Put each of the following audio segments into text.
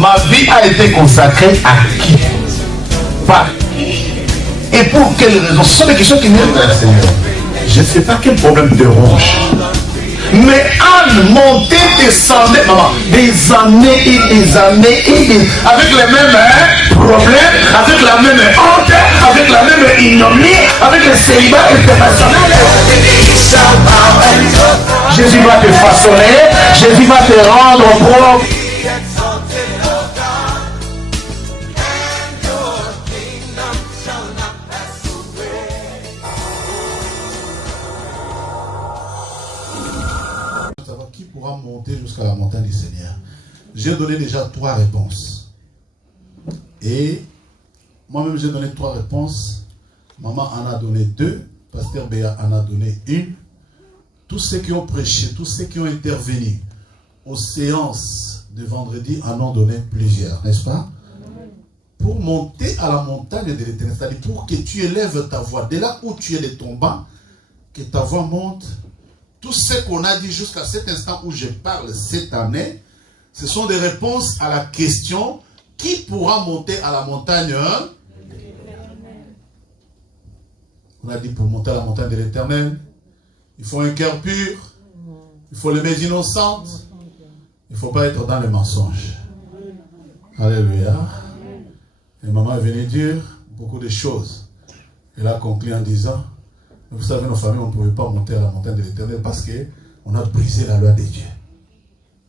Ma vie a été consacrée à qui? Par qui? Et pour quelle raison? Ce sont des questions qui viennent vers le Seigneur. Je ne sais pas quel problème te ronge. Mais Anne montait, descendait, maman, des années et des années et des... avec les mêmes problèmes, avec la même honte, avec la même ignominie, avec le célibat international. Jésus va te façonner, Jésus va te rendre propre. Qui pourra monter jusqu'à la montagne du Seigneur? J'ai donné déjà 3 réponses. Et moi-même j'ai donné 3 réponses. Maman en a donné 2. Pasteur Béa en a donné 1. Tous ceux qui ont prêché, tous ceux qui ont intervenu aux séances de vendredi en ont donné plusieurs, n'est-ce pas? Pour monter à la montagne de l'Éternel, c'est-à-dire pour que tu élèves ta voix, de là où tu es de ton banc, que ta voix monte. Tout ce qu'on a dit jusqu'à cet instant où je parle cette année, ce sont des réponses à la question qui pourra monter à la montagne? On a dit pour monter à la montagne de l'Éternel, il faut un cœur pur, il faut les mains innocentes, il ne faut pas être dans les mensonges. Alléluia. Et maman est venue dire beaucoup de choses. Elle a conclu en disant, vous savez, nos familles, on ne pouvait pas monter à la montagne de l'Éternel parce qu'on a brisé la loi de Dieu.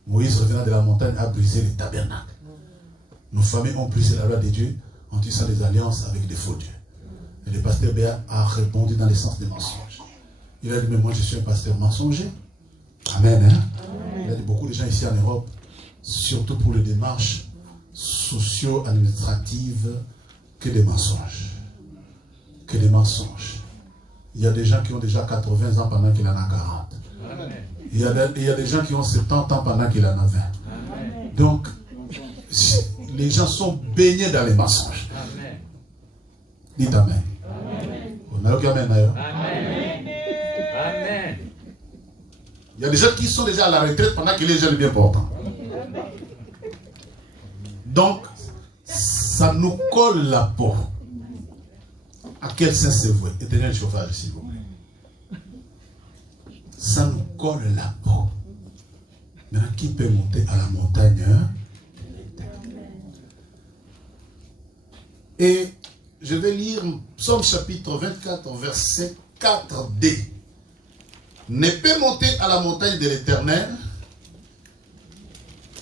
Moïse, revenant de la montagne, a brisé le tabernacle. Nos familles ont brisé la loi de Dieu en tissant des alliances avec des faux dieux. Et le pasteur Béa a répondu dans le sens des mensonges. Il a dit, mais moi je suis un pasteur mensonger. Amen. Hein? Amen. Il a dit, beaucoup de gens ici en Europe, surtout pour les démarches socio-administratives, que des mensonges. Que des mensonges. Il y a des gens qui ont déjà 80 ans pendant qu'il en a 40. Il y a des gens qui ont 70 ans pendant qu'il en a 20. Amen. Donc, les gens sont baignés dans les mensonges. Amen. Dites Amen. On a aucun Amen d'ailleurs. Amen. Il y a des gens qui sont déjà à la retraite pendant que les jeunes bien portants. Donc, ça nous colle la peau. À quel sens c'est voué? Éteignez le chauffage, s'il vous plaît. Ça nous colle la peau. Maintenant, qui peut monter à la montagne? Et je vais lire Psaume chapitre 24, verset 4d. Ne peut monter à la montagne de l'Éternel.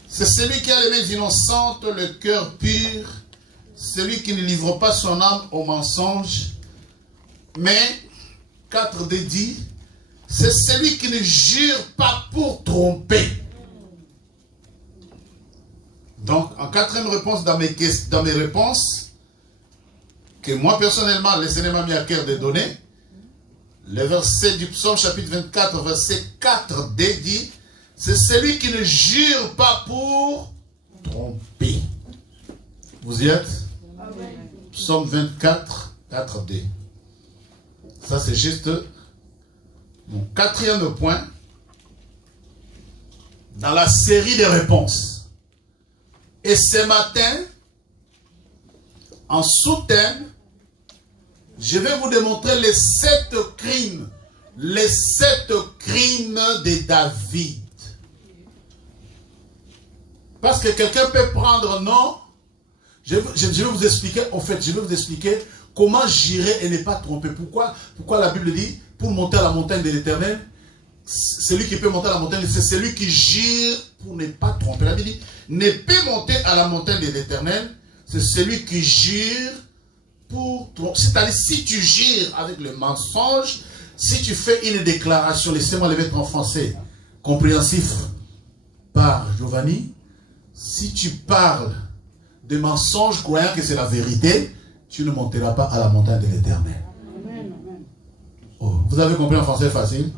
C'est celui qui a les mains innocentes, le cœur pur, celui qui ne livre pas son âme au mensonge. Mais, 4d dit, c'est celui qui ne jure pas pour tromper. Donc, en 4e réponse dans mes réponses, que moi personnellement, le Seigneur m'a mis à cœur de donner, le verset du psaume chapitre 24, verset 4d dit, c'est celui qui ne jure pas pour tromper. Vous y êtes? Amen. Psaume 24, 4d. Ça c'est juste mon 4e point dans la série de réponses. Et ce matin, en sous-thème, je vais vous démontrer les 7 crimes. Les 7 crimes de David. Parce que quelqu'un peut prendre, non. Je vais vous expliquer, en fait, je vais vous expliquer comment jurer et ne pas tromper. Pourquoi la Bible dit, pour monter à la montagne de l'Éternel, celui qui peut monter à la montagne, c'est celui qui jure pour ne pas tromper. La Bible dit, ne peut monter à la montagne de l'Éternel, c'est celui qui jure pour tromper. C'est-à-dire, si tu jures avec le mensonge, si tu fais une déclaration, laissez-moi le mettre en français, compréhensif par Giovanni, si tu parles de mensonges croyant que c'est la vérité, tu ne monteras pas à la montagne de l'Éternel. Oh, vous avez compris en français facile?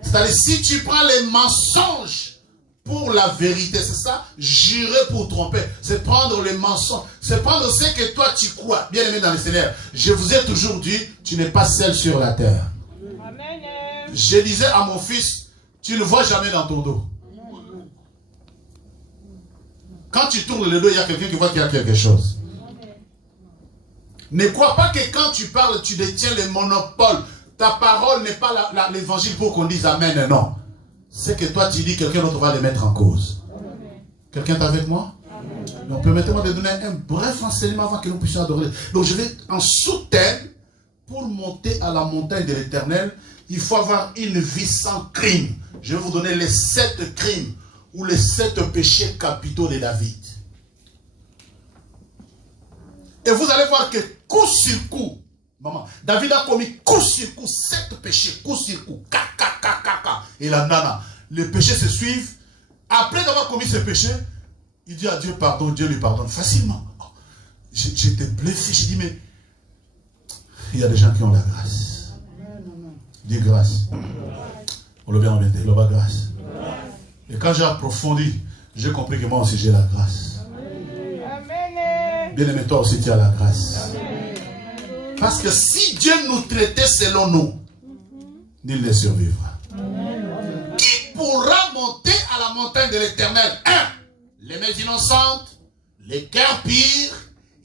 C'est-à-dire, si tu prends les mensonges pour la vérité, c'est ça, jurer pour tromper, c'est prendre les mensonges, c'est prendre ce que toi tu crois. Bien aimé dans le Seigneur, je vous ai toujours dit, tu n'es pas seul sur la terre. Amen. Je disais à mon fils, tu ne vois jamais dans ton dos. Quand tu tournes le dos, il y a quelqu'un qui voit qu'il y a quelque chose. Ne crois pas que quand tu parles, tu détiens le monopole. Ta parole n'est pas l'évangile pour qu'on dise Amen, non. C'est que toi tu dis, quelqu'un d'autre va les mettre en cause. Quelqu'un est avec moi? Donc permettez-moi de donner un bref enseignement avant que nous puissions adorer. Donc je vais en sous-thème, pour monter à la montagne de l'Éternel, il faut avoir une vie sans crime. Je vais vous donner les 7 crimes ou les 7 péchés capitaux de David. Et vous allez voir que coup sur coup, maman, David a commis coup sur coup 7 péchés, coup sur coup, et la nana. Les péchés se suivent. Après avoir commis ce péché, il dit à Dieu pardon, Dieu lui pardonne facilement. J'étais bluffé, j'ai dit mais il y a des gens qui ont la grâce. Dis grâce. On le vient en bien, il aura grâce. Et quand j'ai approfondi, j'ai compris que moi aussi j'ai la grâce. Bien aimé, toi aussi tu as la grâce. Parce que si Dieu nous traitait selon nous, nul ne survivra. Qui pourra monter à la montagne de l'Éternel? 1. Les mains innocentes, les cœurs purs,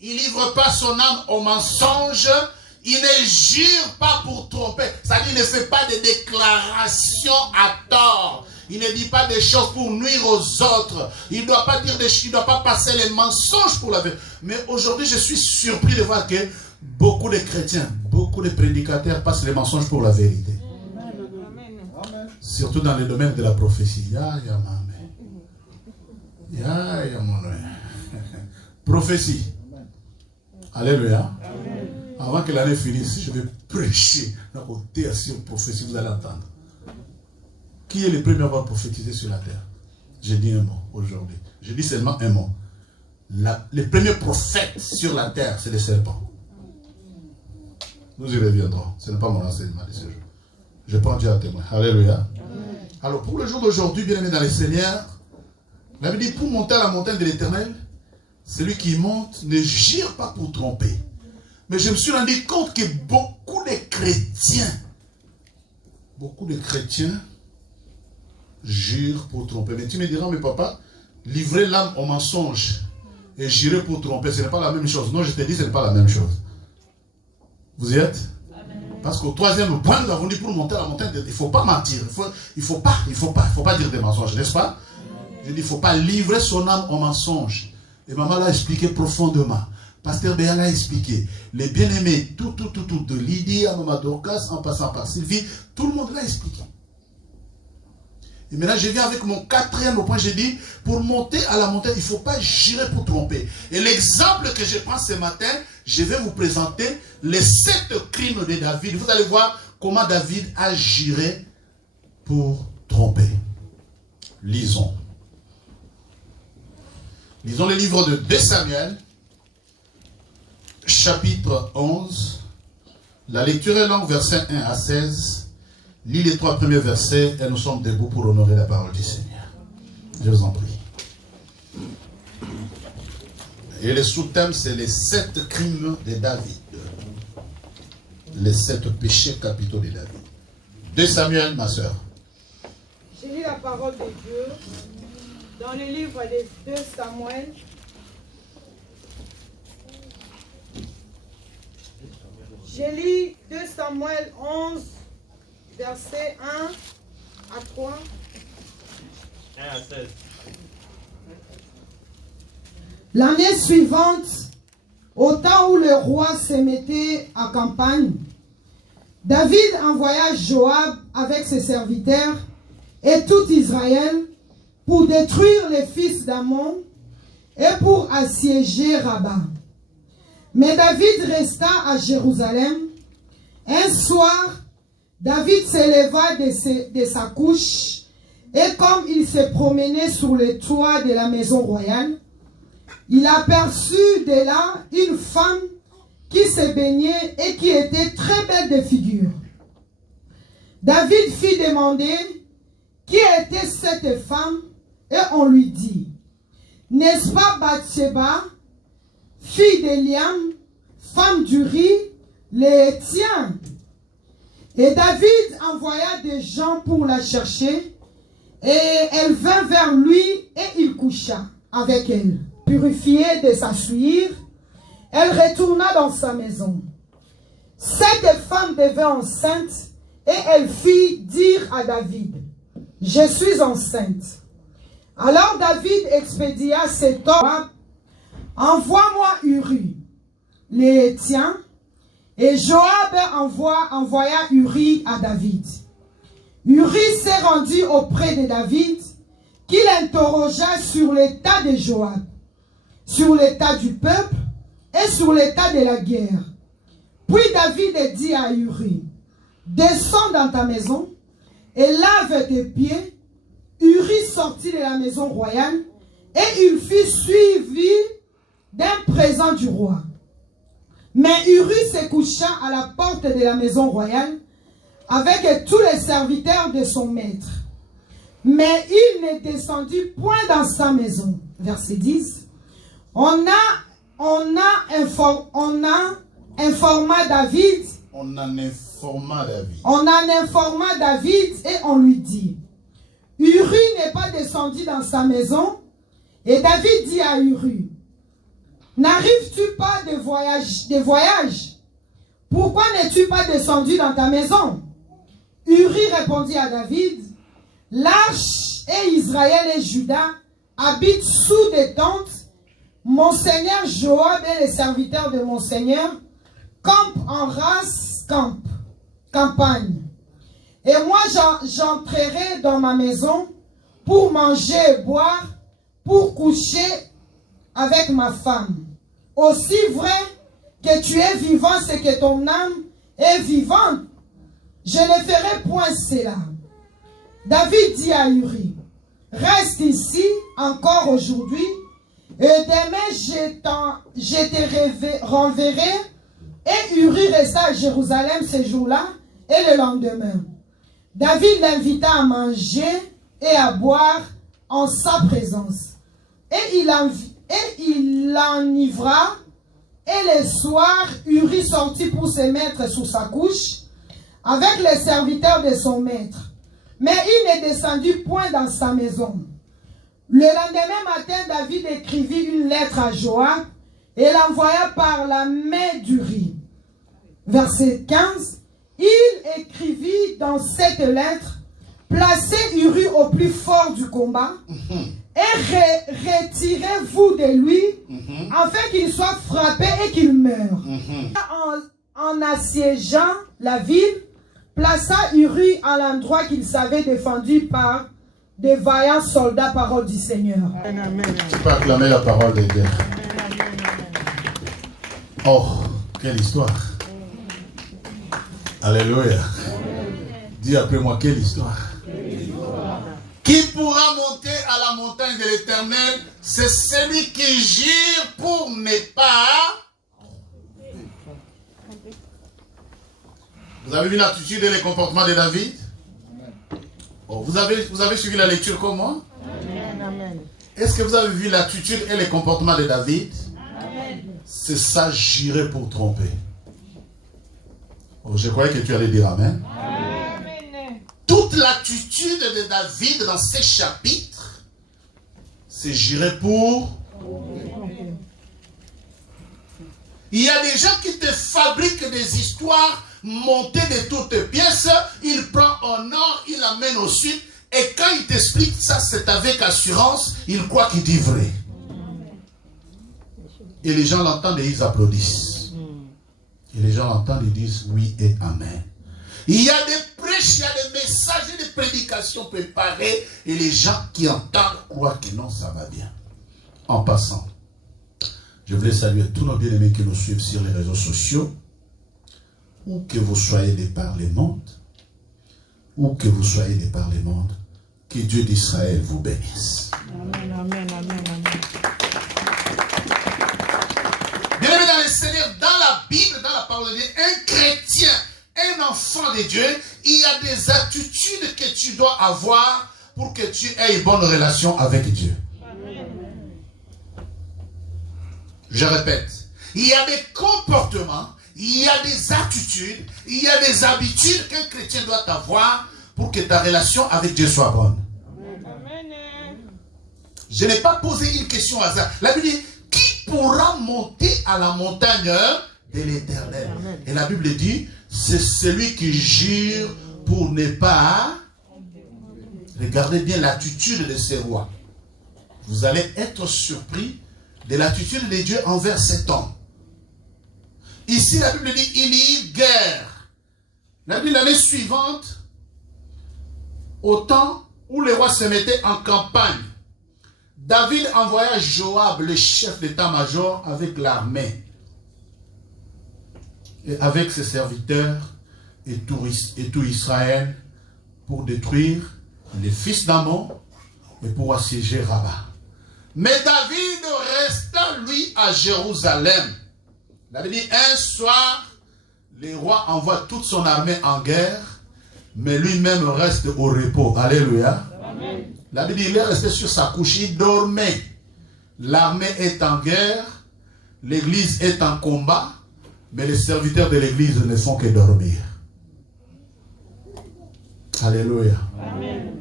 il ne livre pas son âme au mensonge, il ne jure pas pour tromper. C'est-à-dire, il ne fait pas de déclarations à tort. Il ne dit pas des choses pour nuire aux autres. Il ne doit pas dire des choses, il ne doit pas passer les mensonges pour la vérité. Mais aujourd'hui, je suis surpris de voir que beaucoup de chrétiens, beaucoup de prédicateurs passent les mensonges pour la vérité. Surtout dans le domaine de la prophétie. Prophétie. Alléluia. Avant que l'année finisse, je vais prêcher la côté sur prophétie, vous allez entendre. Qui est le premier à avoir prophétisé sur la terre? J'ai dit un mot aujourd'hui. Je dis seulement un mot. Les premiers prophètes sur la terre, c'est les serpents. Nous y reviendrons. Ce n'est pas mon enseignement de ce jour. Je prends Dieu à témoin. Alléluia. Alors pour le jour d'aujourd'hui, bien aimé dans les Seigneurs, la Bible dit pour monter à la montagne de l'Éternel, celui qui monte ne jure pas pour tromper. Mais je me suis rendu compte que beaucoup de chrétiens jurent pour tromper. Mais tu me diras, mais papa, livrer l'âme au mensonge et jurer pour tromper, ce n'est pas la même chose. Non, je te dis, ce n'est pas la même chose. Vous y êtes? Parce qu'au troisième point, nous avons dit pour monter à la montagne, il ne faut pas mentir. Il ne faut pas dire des mensonges, n'est-ce pas? Je dis, il ne faut pas livrer son âme au mensonge. Et maman l'a expliqué profondément. Pasteur Béa l'a expliqué. Les bien-aimés, tout, de Lydie à Maman Dorcas, en passant par Sylvie, tout le monde l'a expliqué. Et maintenant, je viens avec mon 4e point. J'ai dit, pour monter à la montagne, il ne faut pas jurer pour tromper. Et l'exemple que je prends ce matin, je vais vous présenter les 7 crimes de David. Vous allez voir comment David a juré pour tromper. Lisons. Lisons le livre de 2 Samuel, chapitre 11. La lecture est longue, versets 1 à 16. Lis les 3 premiers versets et nous sommes debout pour honorer la parole du Seigneur. Je vous en prie. Et le sous-thème, c'est les 7 crimes de David. Les 7 péchés capitaux de David. 2 Samuel, ma soeur. J'ai lu la parole de Dieu dans le livre de 2 Samuel. J'ai lu 2 Samuel 11, versets 1 à 3. 1 à 16. L'année suivante, au temps où le roi se mettait à campagne, David envoya Joab avec ses serviteurs et tout Israël pour détruire les fils d'Ammon et pour assiéger Rabat. Mais David resta à Jérusalem. Un soir, David s'éleva de sa couche et comme il se promenait sur le toit de la maison royale, il aperçut de là une femme qui se baignait et qui était très belle de figure. David fit demander qui était cette femme et on lui dit, n'est-ce pas Bathsheba, fille d'Eliam, femme d'Uri, les Hétiens? Et David envoya des gens pour la chercher et elle vint vers lui et il coucha avec elle. Purifiée de sa souillure, elle retourna dans sa maison. Cette femme devint enceinte et elle fit dire à David, « Je suis enceinte. » Alors David expédia cet homme, « Envoie-moi Uri, les Hétiens. » Et Joab envoya Uri à David. Uri s'est rendu auprès de David, qu'il interrogea sur l'état de Joab, sur l'état du peuple et sur l'état de la guerre. Puis David dit à Uri, « Descends dans ta maison et lave tes pieds. » Uri sortit de la maison royale et il fut suivi d'un présent du roi. Mais Uri se coucha à la porte de la maison royale avec tous les serviteurs de son maître. Mais il ne descendit point dans sa maison. Verset 10. On informa David. On en informa David. On en informa David et on lui dit, Uri n'est pas descendu dans sa maison. Et David dit à Uri, n'arrives-tu pas de voyage? Pourquoi n'es-tu pas descendu dans ta maison? Uri répondit à David, l'arche et Israël et Juda habitent sous des tentes. Mon seigneur Joab et les serviteurs de mon seigneur campent en race campagne. Et moi j'entrerai dans ma maison pour manger et boire, pour coucher avec ma femme. Aussi vrai que tu es vivant, c'est que ton âme est vivante. Je ne ferai point cela. David dit à Uri, reste ici encore aujourd'hui, et demain je te renverrai. Et Uri resta à Jérusalem ce jour-là et le lendemain. David l'invita à manger et à boire en sa présence. Et il l'enivra. Et le soir, Uri sortit pour se mettre sous sa couche avec les serviteurs de son maître. Mais il ne descendit point dans sa maison. Le lendemain matin, David écrivit une lettre à Joab et l'envoya par la main d'Uri. Verset 15. Il écrivit dans cette lettre, placez Uri au plus fort du combat et retirez-vous de lui afin qu'il soit frappé et qu'il meure. En assiégeant la ville, plaça Uri à l'endroit qu'il savait défendu par des vaillants soldats, parole du Seigneur. Tu peux acclamer la parole de Dieu. Oh, quelle histoire. Alléluia. Dis après moi, quelle histoire. Qui pourra monter à la montagne de l'Éternel? C'est celui qui gire pour ne pas. Vous avez vu l'attitude et les comportements de David? Oh, vous avez suivi la lecture comme moi? Est-ce que vous avez vu l'attitude et les comportements de David? C'est ça, girer pour tromper. Oh, je croyais que tu allais dire Amen. Toute l'attitude de David dans ces chapitres, c'est girer pour. Il y a des gens qui te fabriquent des histoires montées de toutes pièces. Il prend au nord, il l'amène au sud. Et quand il t'explique ça, c'est avec assurance, il croit qu'il dit vrai. Et les gens l'entendent et ils applaudissent. Et les gens l'entendent et disent oui et amen. Il y a des prêches, il y a des messages et des prédications préparées. Et les gens qui entendent croient que non, ça va bien. En passant, je voulais saluer tous nos bien-aimés qui nous suivent sur les réseaux sociaux. Où que vous soyez de par les mondes. Où que vous soyez de par les mondes. Que Dieu d'Israël vous bénisse. Amen, amen, amen, amen. Bien-aimés dans le Seigneur, dans la Bible, dans la parole de Dieu, un chrétien, un enfant de Dieu, il y a des attitudes que tu dois avoir pour que tu aies une bonne relation avec Dieu. Je répète, il y a des comportements, il y a des attitudes, il y a des habitudes qu'un chrétien doit avoir pour que ta relation avec Dieu soit bonne. Je n'ai pas posé une question à ça. La Bible dit, qui pourra monter à la montagne de l'Éternel? Et la Bible dit, c'est celui qui jure pour ne pas... Regardez bien l'attitude de ces rois. Vous allez être surpris de l'attitude de Dieu envers cet homme. Ici, la Bible dit, il y eut guerre. La Bible, l'année suivante, au temps où les rois se mettaient en campagne, David envoya Joab, le chef d'état-major, avec l'armée, et avec ses serviteurs et tout Israël, pour détruire les fils d'Ammon et pour assiéger Rabat. Mais David resta, lui, à Jérusalem. Il avait dit, un soir, les rois envoient toute son armée en guerre, mais lui-même reste au repos. Alléluia. Amen. La Bible dit, il est resté sur sa couche, il dormait. L'armée est en guerre, l'église est en combat, mais les serviteurs de l'église ne font que dormir. Alléluia. Amen.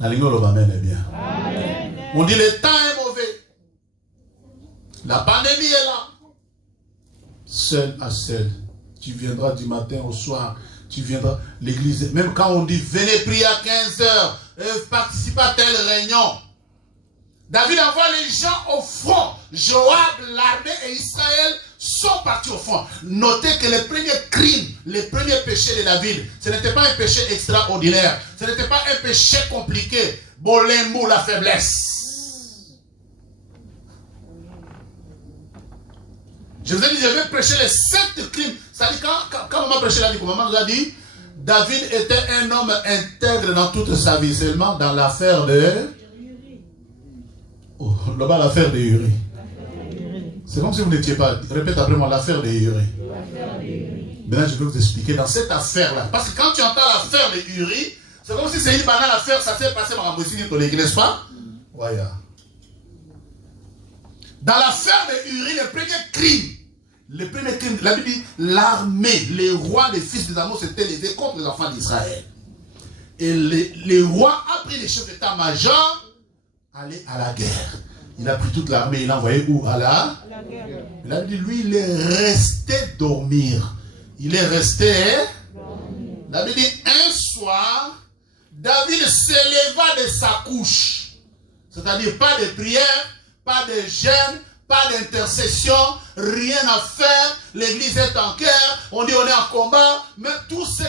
La ligne de l'amen est bien. Amen. On dit, le temps est mauvais. La pandémie est là. Seul à seul. Tu viendras du matin au soir. Tu viendras l'église. Même quand on dit venez prier à 15 heures, participez à telle réunion. David envoie les gens au front. Joab, l'armée et Israël sont partis au front. Notez que les premiers crimes, les premiers péchés de David, ce n'était pas un péché extraordinaire. Ce n'était pas un péché compliqué. Bolémou, la faiblesse. Je vous ai dit, je vais prêcher les 7 crimes. C'est-à-dire, quand on m'a prêché la vie, maman nous a dit, David était un homme intègre dans toute sa vie, seulement dans l'affaire de... Oh, là-bas, l'affaire de Uri. C'est comme si vous n'étiez pas... Répète après moi, l'affaire de Uri. Maintenant, je vais vous expliquer dans cette affaire-là. Parce que quand tu entends l'affaire de Uri, c'est comme si c'est une banale affaire, ça s'est passé par Rambossini, n'est-ce pas? Voilà. Dans l'affaire de Uri, le premier crime, la Bible dit, l'armée, les rois, les fils des Ammon s'étaient levés contre les enfants d'Israël. Et les rois a pris les chefs d'état-major, aller à la guerre. Il a pris toute l'armée, il l'a envoyé où? À la guerre. La Bible dit, lui, il est resté dormir. Il est resté dormir. La Bible dit, un soir, David s'éleva de sa couche. C'est-à-dire, pas de prière, pas de jeûne, pas d'intercession, rien à faire. L'église est en guerre, on dit on est en combat, mais tout ce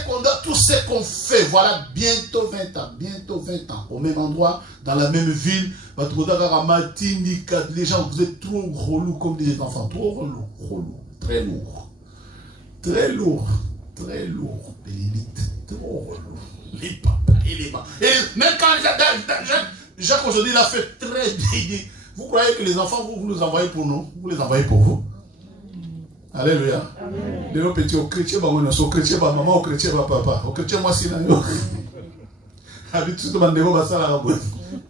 qu'on fait, voilà, bientôt 20 ans, au même endroit, dans la même ville, les gens, vous êtes trop relous comme des enfants, trop relous, très lourd, l'élite, trop relou, les papas et les mains. Et même quand Jacques aujourd'hui l'a fait très bien. Vous croyez que les enfants, vous nous envoyez pour nous? Vous les envoyez pour vous? Alléluia. Les petits au chrétien, au chrétien, maman, au chrétien, papa. Au chrétien, moi, c'est là. Habitude, je vais ça là.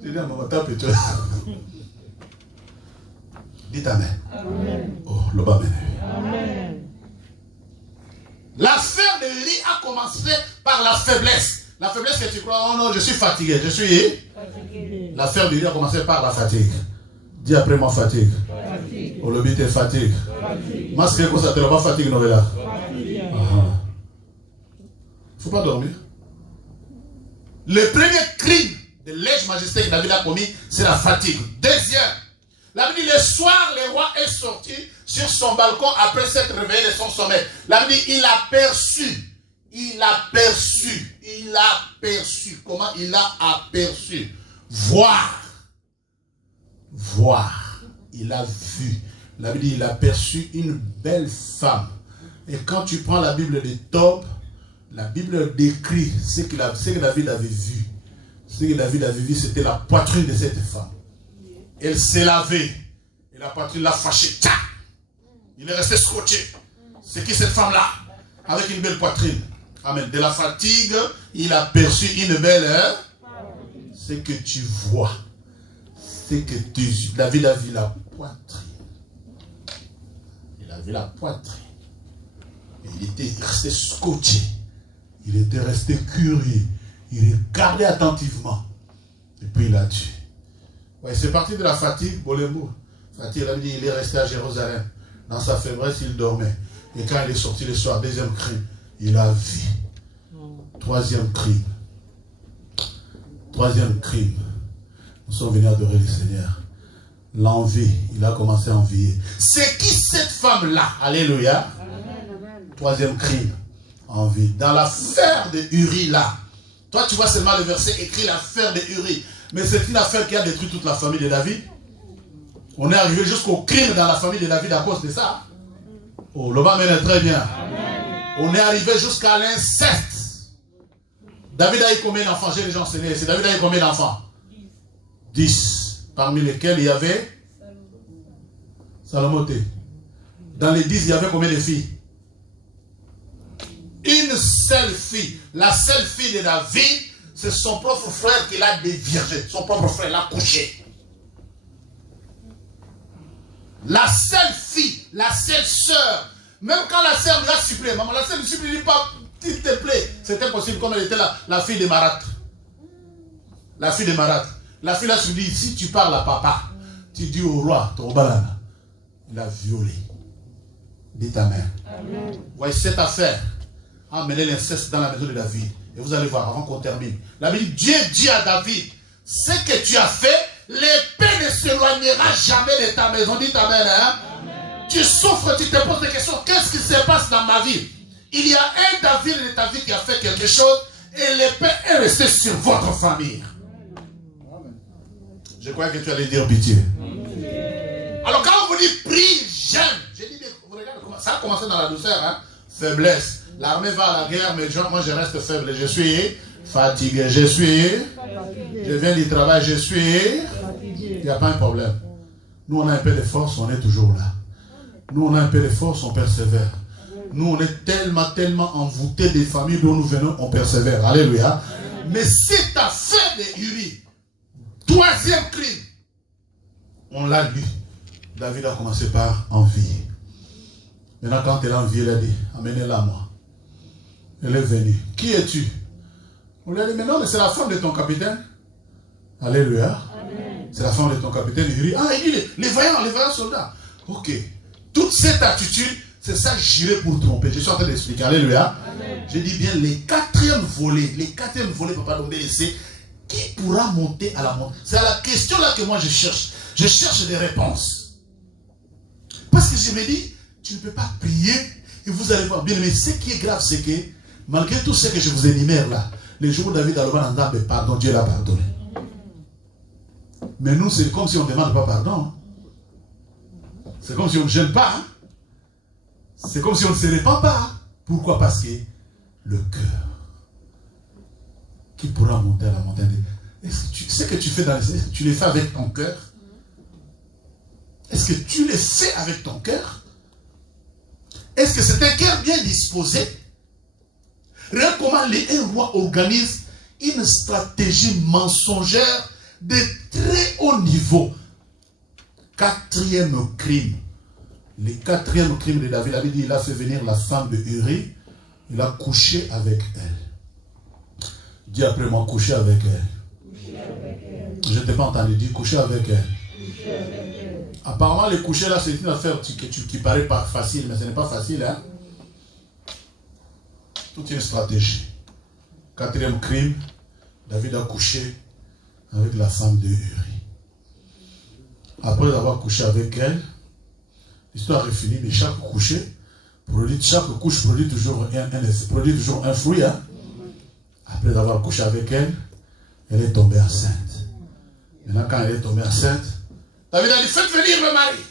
Je dis à maman, tape, tu dites Amen. Oh, le bas. Amen. L'affaire de Uri a commencé par la faiblesse. La faiblesse que tu crois, oh non, je suis fatigué. L'affaire de Uri a commencé par la fatigue. Dis après moi fatigue. Au lobby t'es fatigue. Moi c'est que ça te pas fatigue novella. Faut pas dormir. Le premier crime de lèse-majesté que David a commis, c'est la fatigue. Deuxième, la Bible dit le soir, le roi est sorti sur son balcon après s'être réveillé de son sommeil. La Bible dit il a perçu. Comment il a aperçu? Voir. Il a vu. La Bible dit il a perçu une belle femme. Et quand tu prends la Bible de Tob, la Bible décrit ce que David avait vu. Ce que David avait vu, c'était la poitrine de cette femme. Elle s'est lavée. Et la poitrine l'a fâché. Il est resté scotché. C'est qui cette femme-là? Avec une belle poitrine. Amen. De la fatigue, il a perçu une belle... Ce que tu vois. C'est que David a vu la poitrine. Il a vu la poitrine. Et il était resté scotché. Il était resté curieux. Il regardait attentivement. Et puis il a dit, Ouais, c'est parti de la fatigue, Bolembo. Fatigue, il est resté à Jérusalem. Dans sa faiblesse, il dormait. Et quand il est sorti le soir, deuxième crime, il a vu. Troisième crime. Troisième crime. Nous sommes venus adorer le Seigneur. L'envie. Il a commencé à envier. C'est qui cette femme-là? Alléluia. Troisième crime. Envie. Dans l'affaire de Uri là. Toi tu vois seulement le verset écrit l'affaire de Uri. Mais c'est une affaire qui a détruit toute la famille de David. On est arrivé jusqu'au crime dans la famille de David à cause de ça. Oh, le bas est très bien. On est arrivé jusqu'à l'inceste. David a eu combien d'enfants? J'ai déjà enseigné. C'est David a eu combien d'enfants? 10. Parmi lesquels il y avait Salomoté. Dans les 10, il y avait combien de filles? Une seule fille. La seule fille de David, c'est son propre frère qui l'a déviergé. Son propre frère l'a couché. La seule fille, la seule sœur. Même quand la sœur lui a supplié, maman, la sœur lui supplie, dit pas, s'il te plaît. C'était possible comme elle était la fille de Marat. La fille de Marat. La fille là se dit, si tu parles à papa, tu dis au roi, ton balana, il a violé. Dis ta mère. Voyez cette affaire a amené l'inceste dans la maison de David. Et vous allez voir, avant qu'on termine. La Bible, Dieu dit à David, ce que tu as fait, l'épée ne s'éloignera jamais de ta maison. Dis ta mère, hein? Tu souffres, tu te poses des questions. Qu'est-ce qui se passe dans ma vie? Il y a un David de ta vie qui a fait quelque chose et l'épée est restée sur votre famille. Je croyais que tu allais dire pitié. Alors quand on vous dit prie, j'aime. J'ai dit, vous regardez comment ça a commencé dans la douceur, hein? Faiblesse. L'armée va à la guerre, mais moi je reste faible. Je suis fatigué. Je viens du travail, je suis. Il n'y a pas un problème. Nous on a un peu de force, on est toujours là. Nous on a un peu de force, on persévère. Nous on est tellement envoûtés des familles dont nous venons, on persévère. Alléluia. Mais cette affaire de Uri, troisième crime, on l'a lu. David a commencé par envier. Maintenant, quand elle a envié, elle a dit, amenez-la à moi. Elle est venue. Qui es-tu? On lui a dit, mais non, mais c'est la femme de ton capitaine. Alléluia. C'est la femme de ton capitaine. Il dit, ah, il dit, les vaillants soldats. Ok. Toute cette attitude, c'est ça que j'irai pour tromper. Je suis en train d'expliquer. Alléluia. Je dis bien, les quatrièmes volets, papa, donc laisser. Qui pourra monter à la montagne? C'est à la question là que moi je cherche. Je cherche des réponses. Parce que je me dis, tu ne peux pas prier et vous allez voir. Bien, mais ce qui est grave, c'est que malgré tout ce que je vous énumère là, les jours où David a demandé pardon, Dieu l'a pardonné. Mais nous, c'est comme si on ne demande pas pardon. C'est comme si on ne gêne pas. Hein? C'est comme si on ne se répand pas. Pourquoi? Parce que le cœur. Qui pourra monter à la montagne? Ce que tu fais dans les... Est-ce que tu les fais avec ton cœur? Est-ce que tu les fais avec ton cœur? Est-ce que c'est un cœur bien disposé? Regarde comment un roi organise une stratégie mensongère de très haut niveau. Quatrième crime. Le quatrième crime de David, il a dit, il a fait venir la femme de Uri, il a couché avec elle. Dis après moi, coucher avec elle. Je ne t'ai pas entendu dire coucher avec elle. Apparemment, le coucher là, c'est une affaire qui paraît pas facile, mais ce n'est pas facile. Hein? Toute une stratégie. Quatrième crime, David a couché avec la femme de Uri. Après avoir couché avec elle, l'histoire est finie, mais chaque couche produit toujours un fruit. Hein? Après avoir couché avec elle, elle est tombée enceinte. Maintenant, quand elle est tombée enceinte, David a dit, faites venir le mari.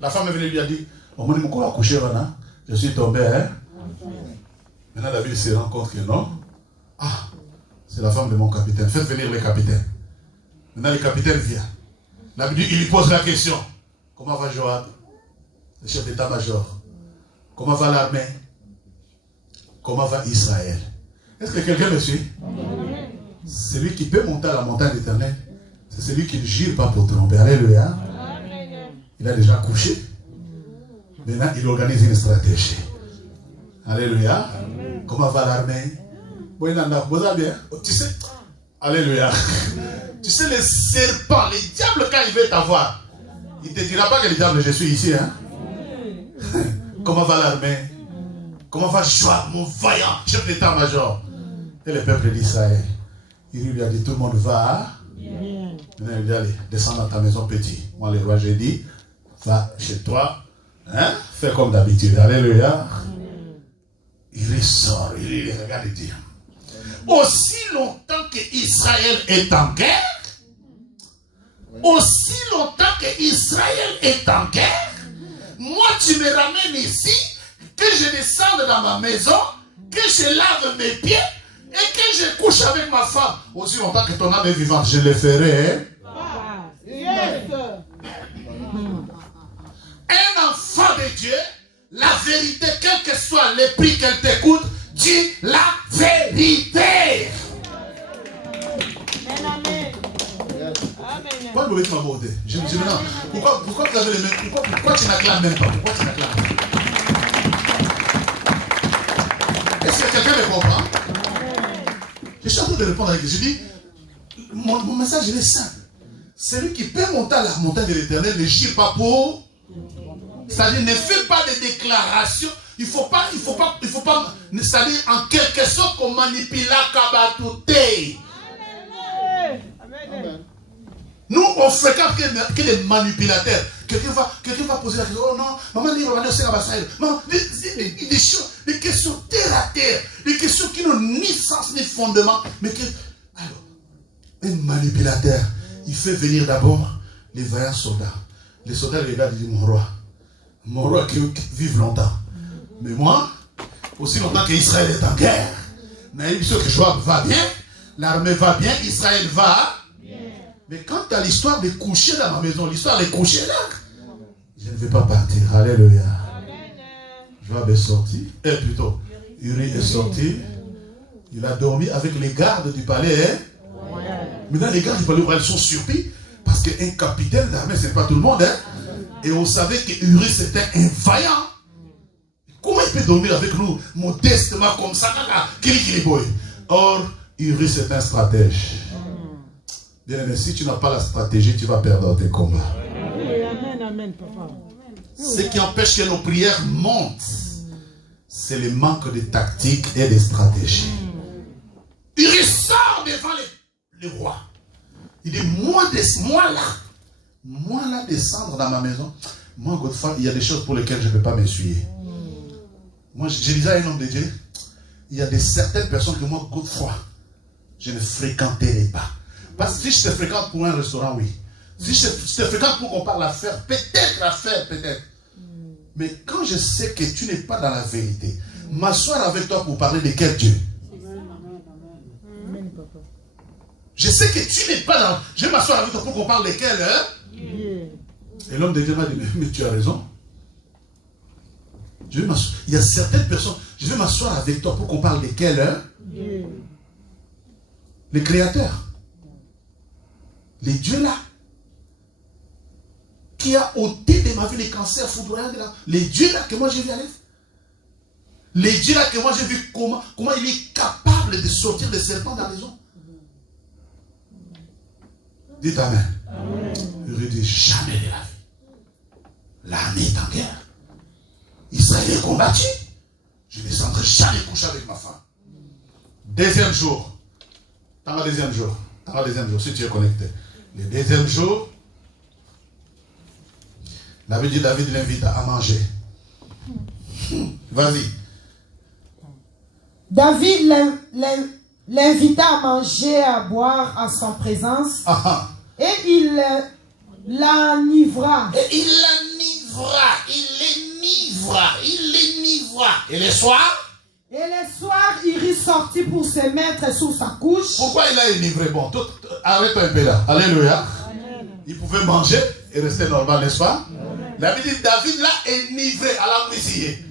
La femme est venue lui a dit, au moins, je vais coucher maintenant. Je suis tombé. Hein? Maintenant, David se rend compte que non. Ah, c'est la femme de mon capitaine. Faites venir le capitaine. Maintenant, le capitaine vient. David il lui pose la question. Comment va Joab, le chef d'état-major? Comment va l'armée? Comment va Israël? Est-ce que quelqu'un me suit? Celui qui peut monter à la montagne éternelle, c'est celui qui ne gire pas pour tromper. Alléluia. Il a déjà couché. Maintenant, il organise une stratégie. Alléluia. Comment va l'armée? Vous allez bien? Tu sais? Alléluia. Tu sais, les serpents, les diables, quand ils veulent t'avoir, il ne te dira pas que le diable, je suis ici. Hein? Comment va l'armée? Comment va Joab, mon vaillant chef d'état-major? Et le peuple d'Israël, il lui a dit, tout le monde va. Maintenant, il dit, allez, descends dans ta maison petit. Moi, le roi, j'ai dit, va chez toi, hein? Fais comme d'habitude. Alléluia. Il ressort, il regarde et dit, aussi longtemps que Israël est en guerre, aussi longtemps que Israël est en guerre, moi tu me ramènes ici, que je descende dans ma maison, que je lave mes pieds et que je couche avec ma femme. Aussi longtemps que ton âme est vivante, je le ferai. Hein? Yes. Un enfant de Dieu, la vérité, quel que soit le prix qu'elle t'écoute, dis la vérité. Pourquoi vous mettez ma beauté? Je me dis maintenant, pourquoi vous avez les mêmes? Pourquoi tu n'acclames même pas? Pourquoi tu n'acclames pas? Est-ce que quelqu'un me comprend? Je suis en train de répondre avec lui. Je dis, mon message il est simple. Celui qui peut monter à la montagne de l'Éternel ne gire pas pour. C'est-à-dire, ne fait pas de déclarations. Il ne faut pas, c'est-à-dire, en quelque sorte, qu'on manipule la kabatouté. Nous, on fréquente que les manipulateurs. Quelqu'un va poser la question. Oh non, maman, il va aller au Sénabassaïd. Des questions terre à terre. Des questions qui n'ont ni sens ni fondement. Mais que. Alors, un manipulateur, il fait venir d'abord les vaillants soldats. Les soldats regardent et disent, mon roi qui vive longtemps. Mais moi, aussi longtemps qu'Israël est en guerre, mais il que Joab va bien, l'armée va bien, Israël va. Mais quand tu as l'histoire de coucher dans ma maison, l'histoire de coucher là, je ne vais pas partir. Alléluia. Joab est sorti, plutôt, Uri est sorti. Il a dormi avec les gardes du palais. Hein? Maintenant, les gardes du palais, ils sont surpris parce qu'un capitaine d'armée, ce n'est pas tout le monde. Hein? Et on savait que Uri, c'était un vaillant. Comment il peut dormir avec nous modestement comme ça? Or, Uri, c'est un stratège. Bien aimé, si tu n'as pas la stratégie, tu vas perdre tes combats. Amen, amen, papa. Ce qui empêche que nos prières montent, c'est le manque de tactique et de stratégie. Uri sort devant le roi. Il dit, moi là, descendre dans ma maison, moi, Godefroy, il y a des choses pour lesquelles je ne peux pas m'essuyer. Moi, je disais à un homme de Dieu, il y a certaines personnes que moi, Godefroy, je ne fréquenterai pas. Parce que si je te fréquente pour un restaurant, oui. Si je te fréquente pour qu'on parle affaires, peut-être. Mais quand je sais que tu n'es pas dans la vérité, m'asseoir avec toi pour parler de quel Dieu? Je sais que tu n'es pas dans... Je vais m'asseoir avec toi pour qu'on parle de quel, hein? Et l'homme de Dieu m'a dit, mais tu as raison. Il y a certaines personnes, je vais m'asseoir avec toi pour qu'on parle de quel, hein? Le Créateur. Les dieux là. Qui a ôté de ma vie les cancers foudroyants de là. Les dieux là que moi j'ai vu aller. Les dieux là que moi j'ai vu comment il est capable de sortir des serpents dans les eaux. Dites Amen. Je ne dis jamais de la vie. L'armée est en guerre. Israël est combattu. Je ne descendrai jamais coucher avec ma femme. Deuxième jour. Dans le deuxième jour, si tu es connecté. Le deuxième jour, la Bible dit David l'invite à manger. Vas-y. David l'invita à manger et à boire à son présence. Et il l'enivra. Et le soir? Et le soir, il sortit pour se mettre sous sa couche. Pourquoi il a enivré? Bon, arrête-toi un peu là. Alléluia. Il pouvait manger et rester normal, n'est-ce pas? La Bible dit David l'a enivré à la moisillée.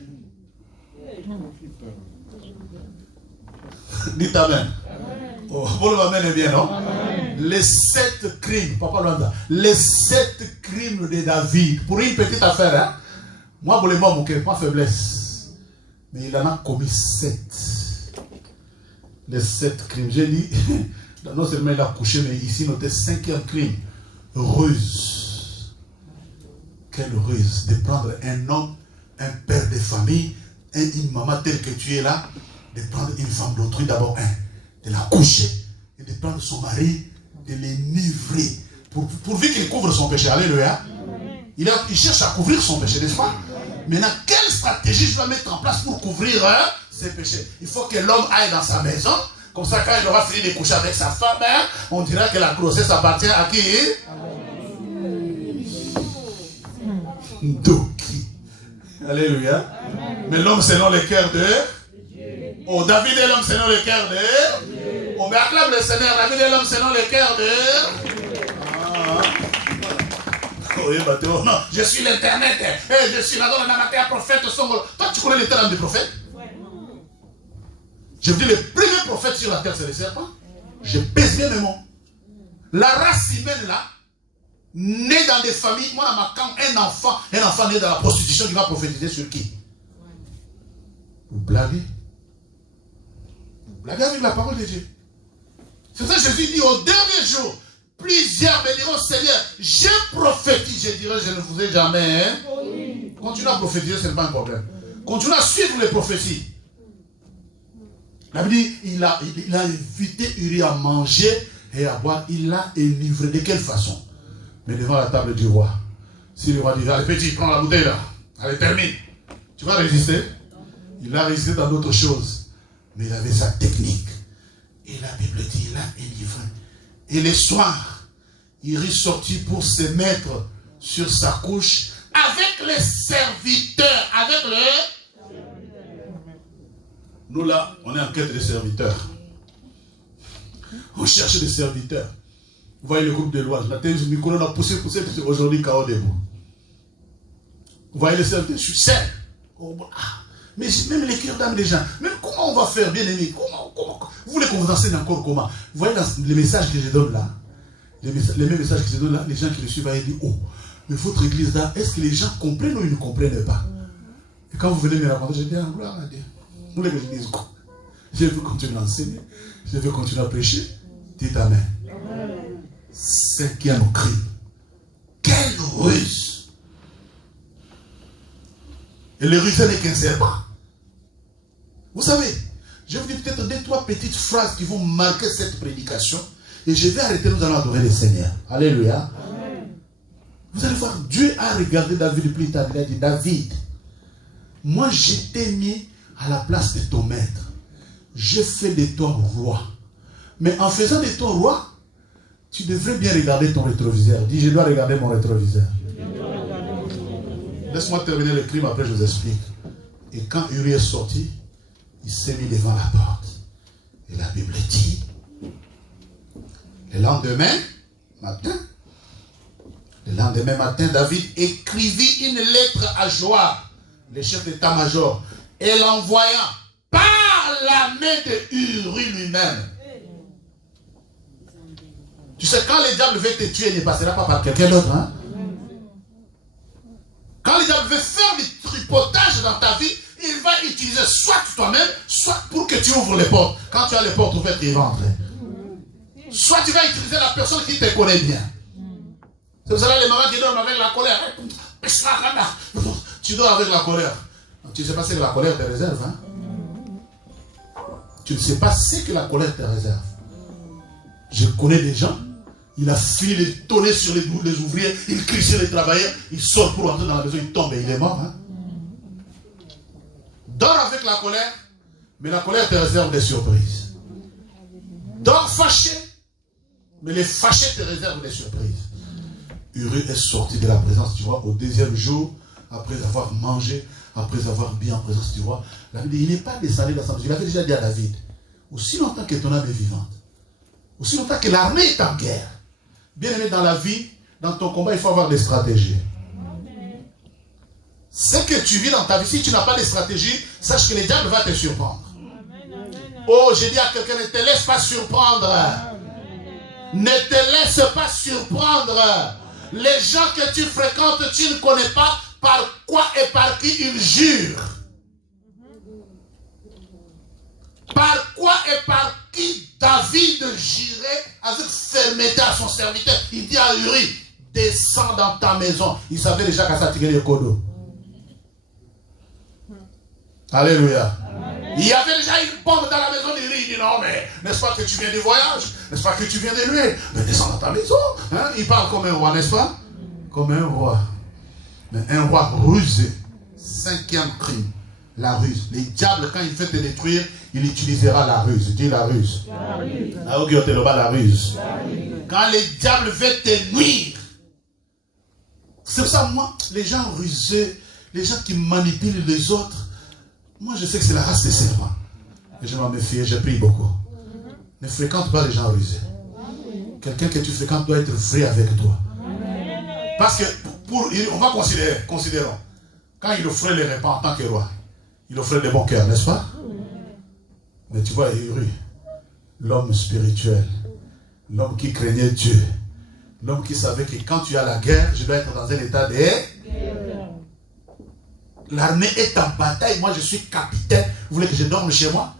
Dites Amen. Oh, pour le Amen est bien, non? Les 7 crimes, Papa Luanda, les 7 crimes de David, pour une petite affaire, hein? Moi, pour les morts, mon cœur, pas faiblesse. Mais il en a commis 7. Les 7 crimes. J'ai dit, Non seulement il a couché, mais ici noté 5e crime. Ruse. Quelle ruse de prendre un homme, un père de famille, une maman telle que tu es là, de prendre une femme d'autrui, d'abord de la coucher, et de prendre son mari, de l'enivrer, pourvu qu'il couvre son péché. Alléluia. Il cherche à couvrir son péché, n'est-ce pas? Maintenant, quelle stratégie je dois mettre en place pour couvrir ses péchés? Il faut que l'homme aille dans sa maison. Comme ça, quand il aura fini de coucher avec sa femme, on dira que la grossesse appartient à qui? Doki. Alléluia. Mais l'homme selon le cœur de... Oh, David est l'homme selon le cœur de... Oh, mais acclame le Seigneur. David est l'homme selon le cœur de... Oui, Mathéo, non, je suis l'internet. Je suis là dans la prophète. Toi, tu connais les termes des prophètes? Je vous dis, le premier prophète sur la terre, c'est le serpent. Je pèse bien mes mots. La race humaine, là, née dans des familles, moi, dans ma camp, un enfant né dans la prostitution qui va prophétiser sur qui? Vous blaguez? Vous blaguez avec la parole de Dieu. C'est ça que Jésus dit au dernier jour. Plusieurs me diront, Seigneur, j'ai prophétisé. Je dirai, je ne vous ai jamais. Oui. Continuez à prophétiser, ce n'est pas un problème. Continuez à suivre les prophéties. La Bible dit, il a invité Uri à manger et à boire. Il l'a enivré. De quelle façon? Mais devant la table du roi. Si le roi dit, allez petit, prends la bouteille là. Allez, termine. Tu vas résister? Il a résisté dans d'autres choses. Mais il avait sa technique. Et la Bible dit, il l'a enivré. Et le soir, il est sorti pour se mettre sur sa couche avec les serviteurs. Avec les... Nous là, on est en quête de serviteurs. On cherche des serviteurs. Vous voyez le groupe de louanges. La télé, on a poussé, aujourd'hui, KO debout. Vous voyez les serviteurs, je suis seul. Oh, mais même les cœurs d'âme des gens, même comment on va faire, bien aimé? Comment vous voulez qu'on vous enseigne encore comment? Vous voyez dans les messages que je donne là, les mêmes messages que je donne là, les gens qui le suivent, ils disent, oh, mais votre église là, est-ce que les gens comprennent ou ils ne comprennent pas? Et quand vous venez me raconter, je dis, ah, gloire à Dieu. Vous voulez que je dise quoi? Je veux continuer à enseigner, je veux continuer à prêcher. Dites amen. 5e crime. Quelle ruse! Et le rusé n'est qu'un serpent. Vous savez, je vais vous dire peut-être 2-3 petites phrases qui vont marquer cette prédication. Et je vais arrêter, nous allons adorer le Seigneur. Alléluia. Amen. Vous allez voir, Dieu a regardé David plus tard. Il a dit, David, moi je t'ai mis à la place de ton maître. Je fais de toi roi. Mais en faisant de toi roi, tu devrais bien regarder ton rétroviseur. Dis, je dois regarder mon rétroviseur. Laisse-moi terminer le crime, après je vous explique. Et quand Uri est sorti, il s'est mis devant la porte. Et la Bible dit, le lendemain matin, David écrivit une lettre à Joab, le chef d'état-major, et l'envoya par la main de Uri lui-même. Tu sais, quand le diable veut te tuer, il ne passera pas par quelqu'un d'autre. Hein? Quand le diable veut faire du tripotage dans ta vie, il va utiliser soit toi-même, soit pour que tu ouvres les portes. Quand tu as les portes ouvertes, il va entrer. Soit tu vas utiliser la personne qui te connaît bien. C'est pour ça que les mamans qui dorment avec la colère. Tu dors avec la colère. Tu ne sais pas ce que la colère te réserve. Hein? Tu ne sais pas ce que la colère te réserve. Je connais des gens. Il a fini de tonner sur les ouvriers, il crie sur les travailleurs, il sort pour entrer dans la maison, il tombe et il est mort. Hein? Dors avec la colère, mais la colère te réserve des surprises. Dors fâché, mais les fâchés te réservent des surprises. Uri est sorti de la présence du roi au 2e jour, après avoir mangé, après avoir bien en présence du roi. La Bible dit, il n'est pas descendu dans sa maison. Il avait déjà dit à David, aussi longtemps que ton âme est vivante, aussi longtemps que l'armée est en guerre, bien aimé, dans la vie, dans ton combat, il faut avoir des stratégies. Ce que tu vis dans ta vie, si tu n'as pas de stratégie, sache que le diable va te surprendre. Oh, j'ai dit à quelqu'un, ne te laisse pas surprendre. Ne te laisse pas surprendre. Les gens que tu fréquentes, tu ne connais pas par quoi et par qui ils jurent. Par quoi et par qui David girait avec fermeté à son serviteur. Il dit à Uri, descends dans ta maison. Il savait déjà qu'à ça tirer les codos. Alléluia. Il y avait déjà une bombe dans la maison d'Uri. Il dit non, mais n'est-ce pas que tu viens du voyage? N'est-ce pas que tu viens de lui? Mais descends dans ta maison. Hein? Il parle comme un roi, n'est-ce pas? Comme un roi. Mais un roi rusé. 5e crime. La ruse. Les diables, quand il fait te détruire, il utilisera la ruse. Dis la ruse. La ruse. Quand les diables veulent te nuire. C'est pour ça, moi, les gens rusés, les gens qui manipulent les autres, moi je sais que c'est la race des serpents. Et je m'en méfie, je prie beaucoup. Ne fréquente pas les gens rusés. Quelqu'un que tu fréquentes doit être vrai avec toi. Parce que, on va considérons. Quand il offrait les repas en tant que roi, il offrait des bons cœurs, n'est-ce pas? Mais tu vois, Uri, l'homme spirituel, l'homme qui craignait Dieu, l'homme qui savait que quand tu as la guerre, je dois être dans un état de... L'armée est en bataille, moi je suis capitaine. Vous voulez que je dorme chez moi?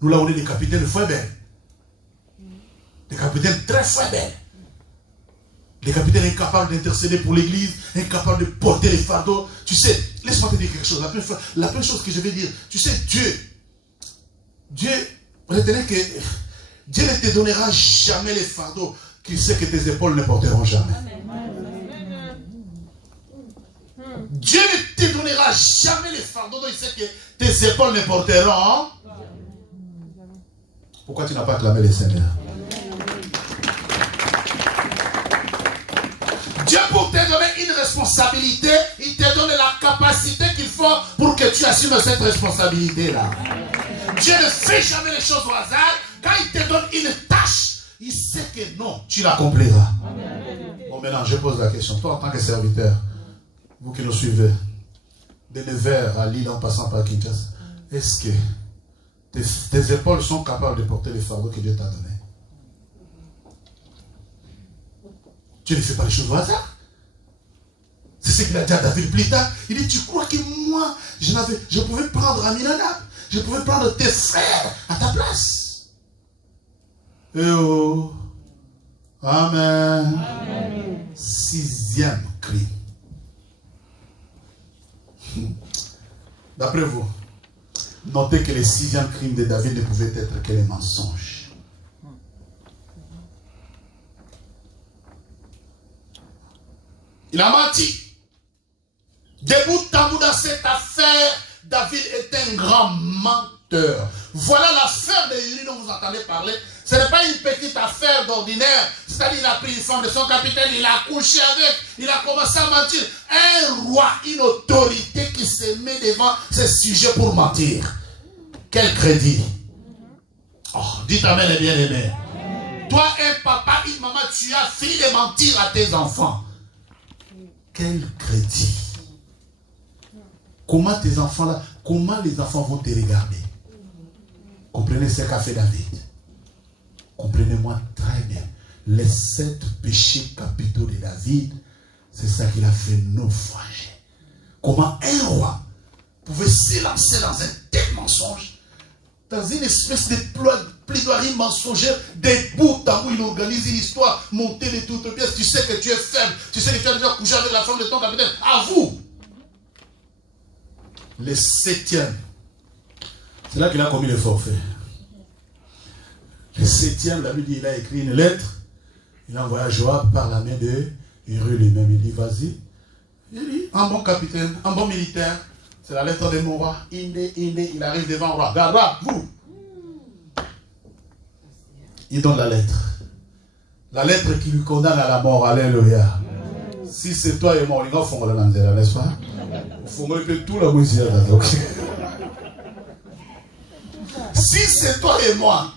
Nous là on est des capitaines faibles. Des capitaines très faibles. Des capitaines incapables d'intercéder pour l'église, incapables de porter les fardeaux. Tu sais, laisse-moi te dire quelque chose. La première chose que je vais dire, tu sais, Dieu, retenez que Dieu ne te donnera jamais les fardeaux qu'il sait que tes épaules ne porteront jamais. Dieu ne te donnera jamais les fardeaux dont il sait que tes épaules ne porteront. Pourquoi tu n'as pas clamé le Seigneur? Dieu, pour te donner une responsabilité, il te donne la capacité qu'il faut pour que tu assumes cette responsabilité-là. Dieu ne fait jamais les choses au hasard. Quand il te donne une tâche, il sait que non, tu l'accompliras. Bon, maintenant, je pose la question. Toi, en tant que serviteur, vous qui nous suivez, de Nevers à Lille en passant par Kinshasa, est-ce que tes épaules sont capables de porter les fardeaux que Dieu t'a donnés? Dieu ne fait pas les choses au hasard. C'est ce qu'il a dit à David plus tard. Il dit, tu crois que moi, je pouvais prendre Aminadab, je pouvais prendre tes frères à ta place. Eh oh. Amen. Amen. 6e crime. D'après vous, notez que le 6e crime de David ne pouvait être que les mensonges. Il a menti. De bout en bout dans cette affaire, David est un grand menteur. Voilà l'affaire de Uri dont vous entendez parler. Ce n'est pas une petite affaire d'ordinaire. C'est-à-dire qu'il a pris une femme de son capitaine, il a couché avec, il a commencé à mentir. Un roi, une autorité qui se met devant ses sujets pour mentir. Quel crédit. Oh, dites amen les bien-aimés. Toi, un papa, une maman, tu as fini de mentir à tes enfants. Quel crédit. Comment tes enfants là, comment les enfants vont te regarder? Comprenez ce qu'a fait David. Comprenez-moi très bien. Les 7 péchés capitaux de David, c'est ça qu'il a fait naufrager. Comment un roi pouvait s'élancer dans un tel mensonge, dans une espèce de plaidoirie mensongère, des bouts en bout, il organise une histoire montée de toutes pièces. Tu sais que tu es faible, tu sais que tu as déjà couché avec la femme de ton capitaine. À vous. Le 7e, c'est là qu'il a commis le forfait. Le 7e, la Bible dit, il a écrit une lettre, il a envoyé à Joab par la main de Uri lui-même. Il dit, vas-y. Il dit, un bon capitaine, un bon militaire, c'est la lettre de mon roi. Il arrive devant le roi. Garde, vous. Il donne la lettre. La lettre qui lui condamne à la mort. Alléluia. Si c'est toi et moi, il va faire la nzela, n'est-ce pas? Il faut que tout la musique. Si c'est toi et moi,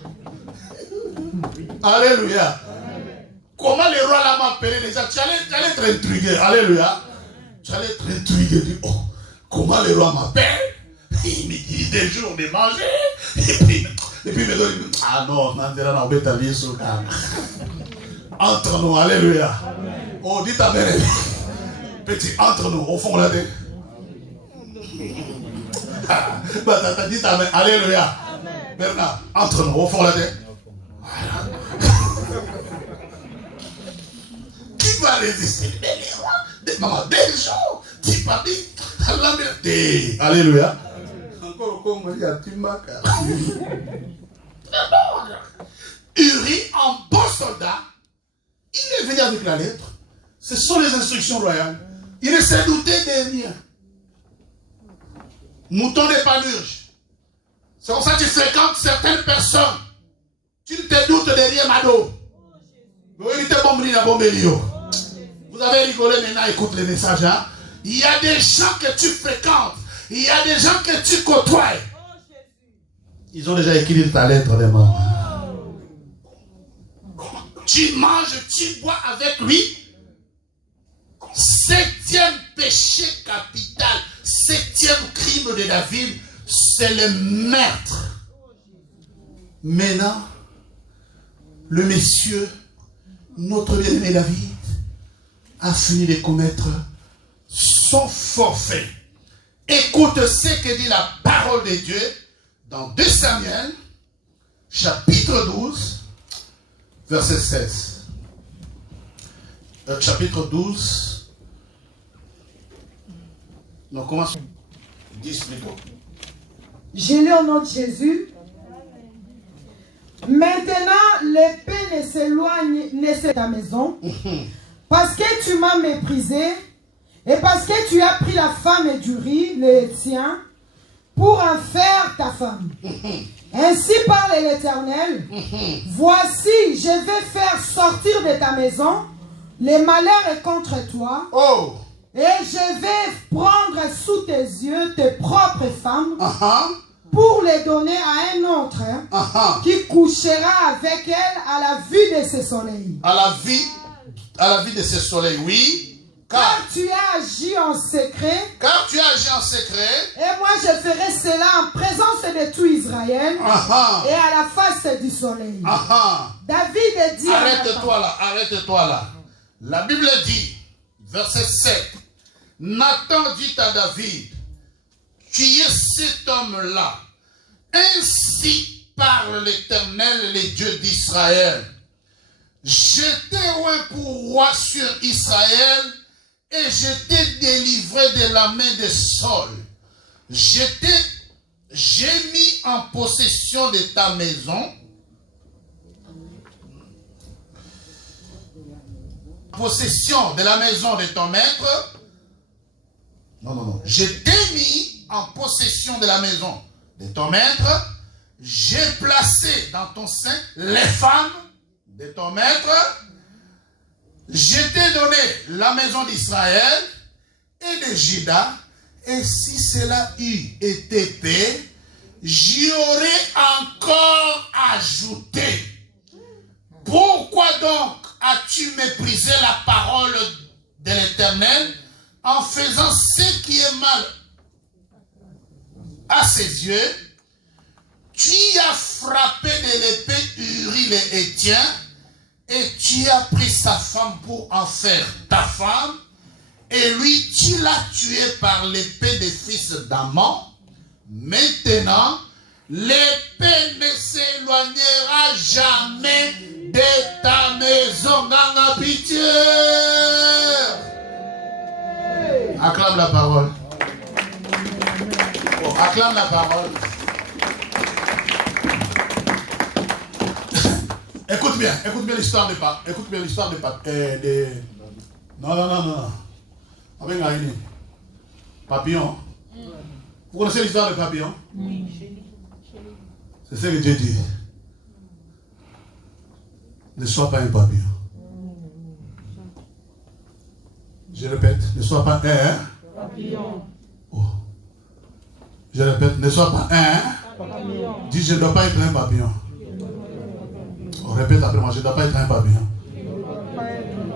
alléluia. Comment le roi l'a appelé déjà? Tu allais être intrigué. Alléluia. Tu allais être intrigué. Oh, comment le roi m'appelle? Il me dit des jours de manger. Et puis il me dit, ah non, entre nous, alléluia. Oh, dites amen. Petit, entre nous, au fond là. Bah, t'as dit amen, alléluia. Bernard, entre-nous, au fond la tête. Voilà. Qui va résister? Des rois, des gens, des papis, alléluia. Encore comme il y a Timaka. Uri, en bon soldat, il est venu avec la lettre. Ce sont les instructions royales. Il ne s'est douté de rien. Mouton des panurges. C'est comme ça que tu fréquentes certaines personnes. Tu ne te doutes de rien, Mado. Vous avez rigolé maintenant, écoute les messages. Hein? Il y a des gens que tu fréquentes. Il y a des gens que tu côtoies. Ils ont déjà écrit ta lettre des morts. Tu manges, tu bois avec lui. 7e péché capital, 7e crime de David, c'est le meurtre. Maintenant, le monsieur, notre bien-aimé David, a fini de commettre son forfait. Écoute ce que dit la parole de Dieu dans 2 Samuel, chapitre 12, verset 16. Chapitre 12. Donc, commence. 10 plutôt. J'ai lu au nom de Jésus. Maintenant, l'épée ne s'éloigne de ta maison. Parce que tu m'as méprisé. Et parce que tu as pris la femme d'Uri, le tien, pour en faire ta femme. Ainsi parle l'Éternel. Voici, je vais faire sortir de ta maison les malheurs contre toi. Oh! Et je vais prendre sous tes yeux tes propres femmes pour les donner à un autre qui couchera avec elle à la vue de ce soleil. À la vue de ce soleil, oui. Car tu as agi en secret. Car tu as agi en secret. Et moi je ferai cela en présence de tout Israël et à la face du soleil. David dit... Arrête-toi là, arrête-toi là. La Bible dit, verset 7. Nathan dit à David, tu es cet homme-là. Ainsi parle l'Éternel, le Dieu d'Israël. Je t'ai oint pour roi sur Israël et je t'ai délivré de la main de Saul. J'ai mis en possession de ta maison. Possession de la maison de ton maître. Non. Je t'ai mis en possession de la maison de ton maître. J'ai placé dans ton sein les femmes de ton maître. Je t'ai donné la maison d'Israël et de Juda. Et si cela eût été fait, j'y aurais encore ajouté. Pourquoi donc as-tu méprisé la parole de l'Éternel en faisant ce qui est mal à ses yeux? Tu as frappé de l'épée Uri le Héthien et tu as pris sa femme pour en faire ta femme, et lui tu l'as tué par l'épée des fils d'Ammon. Maintenant, l'épée ne s'éloignera jamais de ta maison. Ganga pitié. Acclame la parole. Oh, acclame la parole. Écoute bien l'histoire de Pape. Écoute bien l'histoire de Pape. Non. Avec Aïni. Papillon. Vous connaissez l'histoire de Papillon? Oui. C'est ce que Dieu dit. Ne sois pas un papillon. Je répète, ne sois pas un papillon. Oh. Je répète, ne sois pas un papillon. Dis, je ne dois pas être un papillon. On répète après moi, je ne dois pas être un papillon.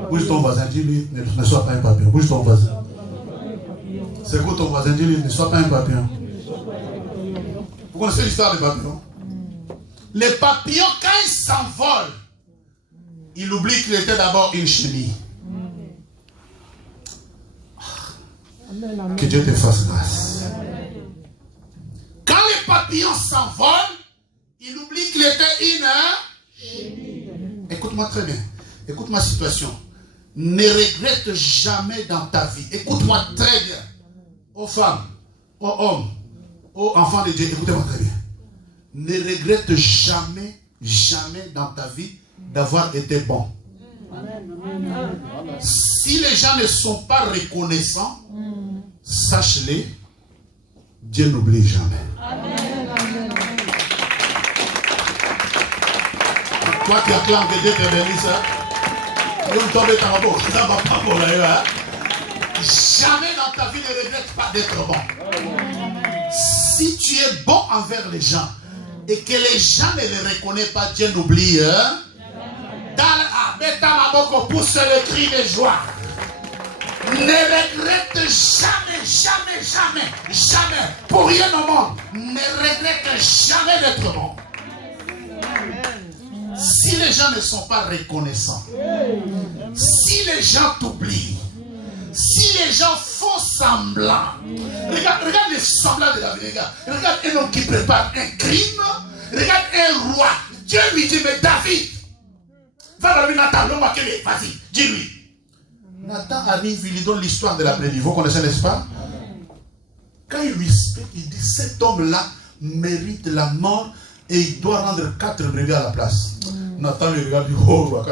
Bouge ton voisin, dis-lui, ne sois pas un papillon. Bouge ton voisin. C'est quoi ton voisin, dis-lui, ne sois pas un papillon. Vous connaissez l'histoire des papillons? Les papillons, quand ils s'envolent, ils oublient qu'il était d'abord une chenille. Que Dieu te fasse grâce. Quand les papillons s'envolent, qu'il était Écoute-moi très bien. Écoute ma situation. Ne regrette jamais dans ta vie. Écoute-moi très bien. Aux femmes, aux hommes, aux enfants de Dieu, écoutez-moi très bien. Ne regrette jamais, jamais dans ta vie d'avoir été bon. Si les gens ne sont pas reconnaissants, sache-les, Dieu n'oublie jamais. Toi qui acclames que Dieu te bénisse, jamais dans ta vie ne regrette pas d'être bon. Si tu es bon envers les gens et que les gens ne les reconnaissent pas, Dieu n'oublie. Pousse le cri de joie. Ne regrette jamais, jamais, jamais, jamais, pour rien au monde, ne regrette jamais d'être bon. Si les gens ne sont pas reconnaissants, si les gens t'oublient, si les gens font semblant, regarde les semblants de la vie, regarde un homme qui prépare un crime, regarde un roi, Dieu lui dit, mais David, va dans le Nathan, vas-y, dis-lui. Nathan arrive, il lui donne l'histoire de la prédit. Vous connaissez, n'est-ce pas? Quand il lui explique, il dit, cet homme-là mérite la mort et il doit rendre 4 brebis à la place. Nathan lui regarde, il dit, oh,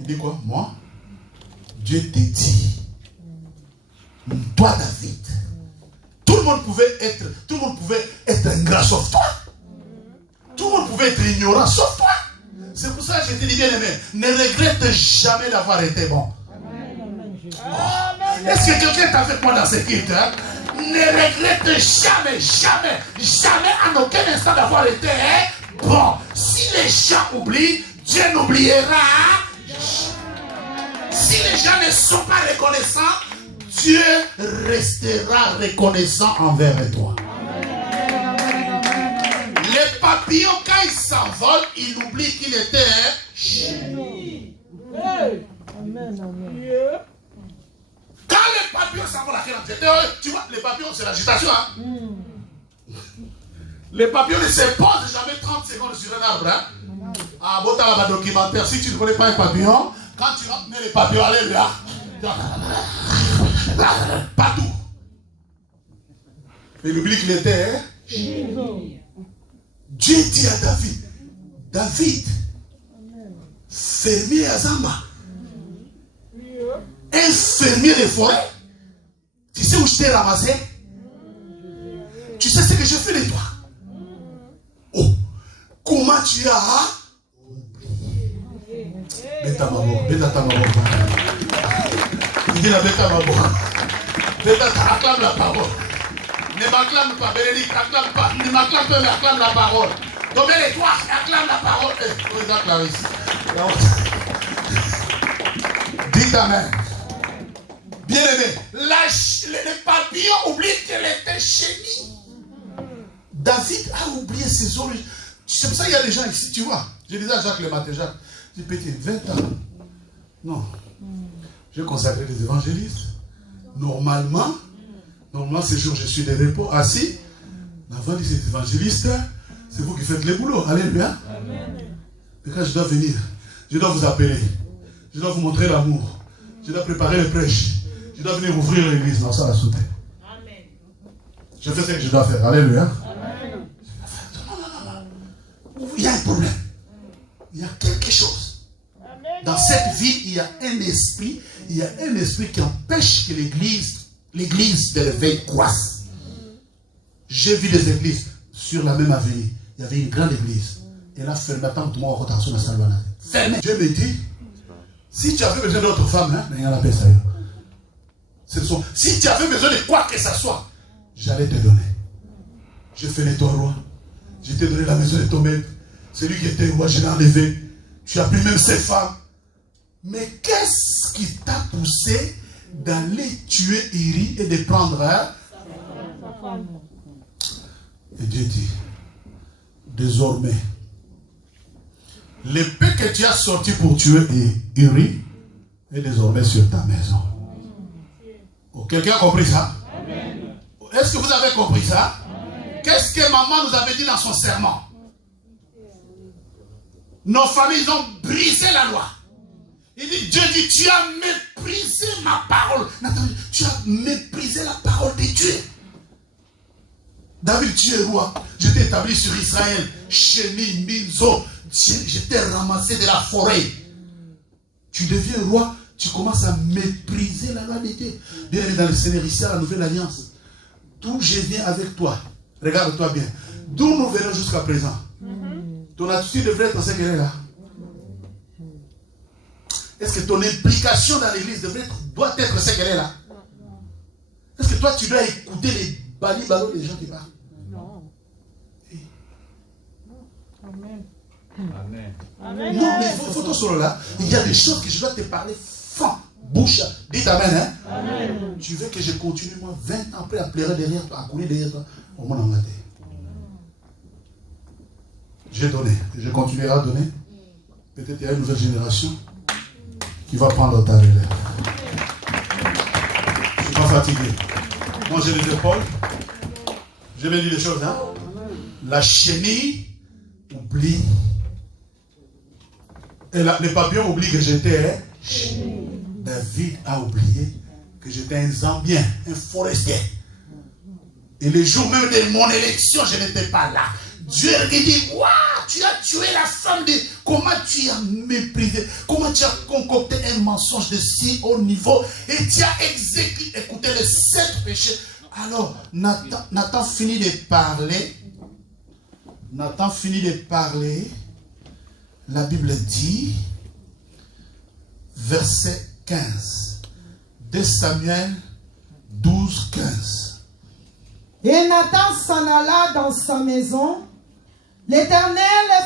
il dit quoi? Moi, Dieu te dit, toi David, tout le monde pouvait être ingrat sauf toi. Tout le monde pouvait être ignorant sauf toi. C'est pour ça que je te dis bien aimé, ne regrette jamais d'avoir été bon. Oh. Est-ce que quelqu'un est avec moi dans ce culte? Ne regrette jamais, jamais, jamais en aucun instant d'avoir été bon. Si les gens oublient, Dieu n'oubliera. Si les gens ne sont pas reconnaissants, Dieu restera reconnaissant envers toi. Les papillons, quand ils s'envolent, ils oublient qu'il était chez lui. Quand les papillons s'envolent, tu vois, les papillons, c'est l'agitation. Hein? Les papillons ne se posent jamais 30 secondes sur un arbre. Hein? Ah, bon, t'as un documentaire. Si tu ne connais pas un papillon, quand tu rentres, les papillons, allez là. Partout. Il oublie qu'il était. Dieu dit à David, David, fermier à Zamba, un fermier de forêt, tu sais où je t'ai ramassé? Tu sais ce que je fais de toi? Oh, comment tu as oublié? Beta mabo, beta tamabo. Il dit la beta mabo. Beta acclame la parole. Ne m'acclame pas, Bénédicte, acclame pas. Ne m'acclame pas, mais acclame la parole. Dominique, toi, acclame la parole. Président Clarisse. Dites Amen. Bien aimé, les papillons oublient qu'elle était chérie. David a oublié ses origines. C'est pour ça qu'il y a des gens ici, tu vois. Je disais à Jacques le matin, Jacques, j'ai pété 20 ans. Non. J'ai consacré des évangélistes. Normalement, ces jours, je suis de repos, assis. Avant de ces évangélistes, c'est vous qui faites le boulot. Alléluia. Et quand je dois venir, je dois vous appeler. Je dois vous montrer l'amour. Je dois préparer les prêches. Je dois venir ouvrir l'église. Non, ça va sauter. Je fais ce que je dois faire. Alléluia. Il y a un problème. Il y a quelque chose. Dans cette ville, il y a un esprit. Il y a un esprit qui empêche que l'église de l'éveil croisse. J'ai vu des églises sur la même avenue. Il y avait une grande église. Et là, fermement, tout le monde en rotation dans la salle. Fermé. Dieu me dit, si tu avais besoin d'autres femmes, hein, mais il y en a personne. Si tu avais besoin de quoi que ce soit, j'allais te donner. Je fais toi roi. Je t'ai donné la maison de ton maître. Celui qui était roi, je l'ai enlevé. Tu as pris même ses femmes. Mais qu'est-ce qui t'a poussé d'aller tuer Iri et de prendre Et Dieu dit, désormais, l'épée que tu as sortie pour tuer Iri est désormais sur ta maison. Oh, quelqu'un a compris ça? Est-ce que vous avez compris ça? Qu'est-ce que maman nous avait dit dans son serment? Nos familles ont brisé la loi. Il dit, Dieu dit, tu as méprisé ma parole. Nathan, tu as méprisé la parole de Dieu. David, tu es roi. Je t'ai établi sur Israël. Chéni, Minzo. Je t'ai ramassé de la forêt. Tu deviens roi. Tu commences à mépriser la loi de Dieu. Bien dans le Seigneur, ici à la nouvelle alliance. D'où je viens avec toi. Regarde-toi bien. D'où nous venons jusqu'à présent. Ton attitude devrait être ce qu'elle est là. Est-ce que ton implication dans l'église doit être ce qu'elle est là? Est-ce que toi tu dois écouter les balibalons des gens qui parlent? Non. Amen. Amen. Amen. Non, mais il faut solo là. Il y a des choses que je dois te parler franc, bouche. Dites amen, hein? Amen. Tu veux que je continue, moi, 20 ans après, à pleurer derrière toi, à courir derrière toi? Au moins, on va dire. J'ai donné. Je continuerai à donner. Peut-être qu'il y a une nouvelle génération qui va prendre ta relève. Je ne suis pas fatigué. Moi, j'ai les épaules. Je vais dire les choses, hein? La chenille oublie. Et le papillon oublie que j'étais. David a oublié que j'étais un Zambien, un forestier. Et le jour même de mon élection, je n'étais pas là. Dieu lui dit, waouh, tu as tué la femme de... Comment tu as méprisé? Comment tu as concocté un mensonge de si haut niveau? Et tu as exécuté, écoutez, les 7 péchés. Alors, Nathan finit de parler. Nathan finit de parler. La Bible dit, verset 15. 2 Samuel 12, 15. Et Nathan s'en alla dans sa maison. L'Éternel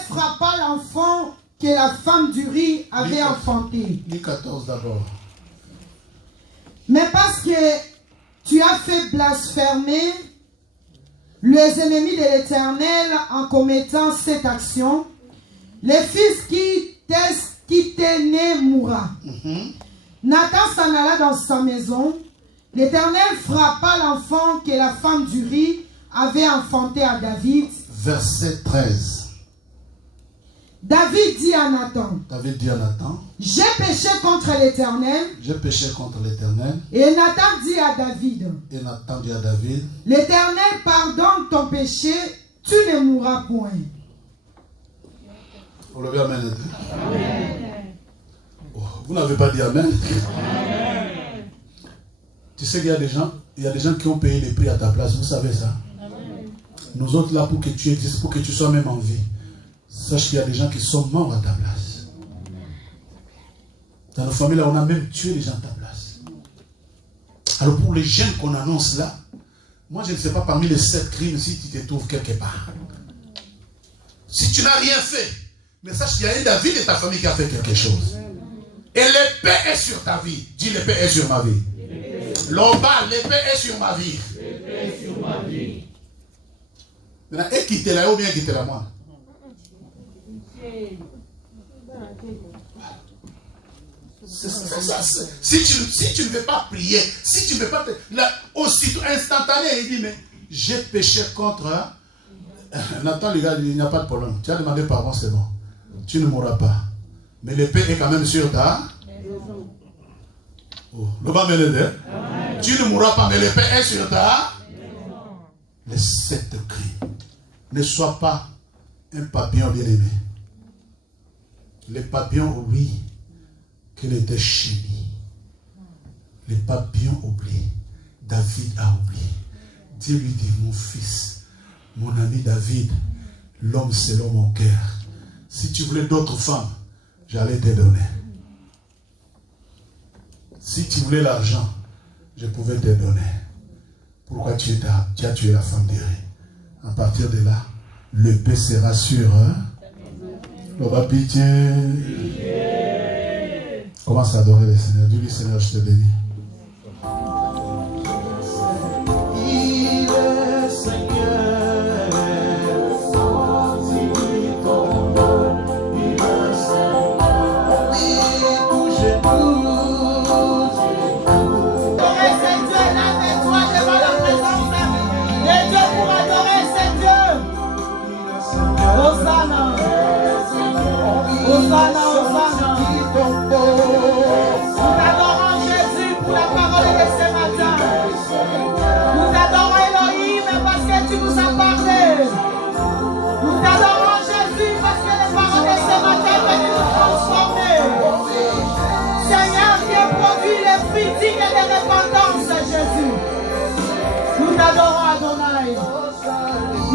frappa l'enfant que la femme d'Uri avait enfanté. Lis 14 d'abord. Mais parce que tu as fait blasphémer les ennemis de l'Éternel en commettant cette action, le fils qui t'est né mourra. Nathan s'en alla dans sa maison. L'Éternel frappa l'enfant que la femme d'Uri avait enfanté à David. Verset 13. David dit à Nathan, j'ai péché contre l'Éternel. J'ai péché contre l'Éternel. Et Nathan dit à David, l'Éternel pardonne ton péché, tu ne mourras point. Pour le bien, amen. Oh, vous n'avez pas dit amen. Amen. Tu sais qu'il y a des gens qui ont payé les prix à ta place, vous savez ça? Nous autres là pour que tu existes, pour que tu sois même en vie. Sache qu'il y a des gens qui sont morts à ta place. Dans nos familles là, on a même tué les gens à ta place. Alors pour les jeunes qu'on annonce là, moi je ne sais pas parmi les 7 crimes si tu te trouves quelque part. Si tu n'as rien fait, mais sache qu'il y a un David de ta famille qui a fait quelque chose. Et l'épée est sur ta vie. Dis l'épée est sur ma vie. L'oba, l'épée est sur ma vie. L'épée est sur ma vie. Maintenant, et quittez-la ou bien quittez-la moi. Si tu ne veux pas prier, si tu ne veux pas... Aussitôt, instantané, il dit, mais j'ai péché contre... Nathan, les gars, il n'y a pas de problème. Tu as demandé pardon, c'est bon. Tu ne mourras pas. Mais l'épée est quand même sur ta... Oh, le bas me l'aide. Tu ne mourras pas, mais l'épée est sur ta... Les 7 cris. Ne sois pas un papillon bien-aimé. Les papillons oublient qu'il était chéri. Les papillons oublient. David a oublié. Dieu lui dit, mon fils, mon ami David, l'homme selon mon cœur. Si tu voulais d'autres femmes, j'allais te donner. Si tu voulais l'argent, je pouvais te donner. Pourquoi tu as tué la femme d'Uri? À partir de là, le paix sera sur. L'homme pitié. Commence à adorer le Seigneur. Dis-lui, Seigneur, je te bénis. Hosanna.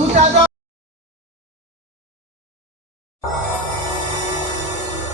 Nous t'adorons.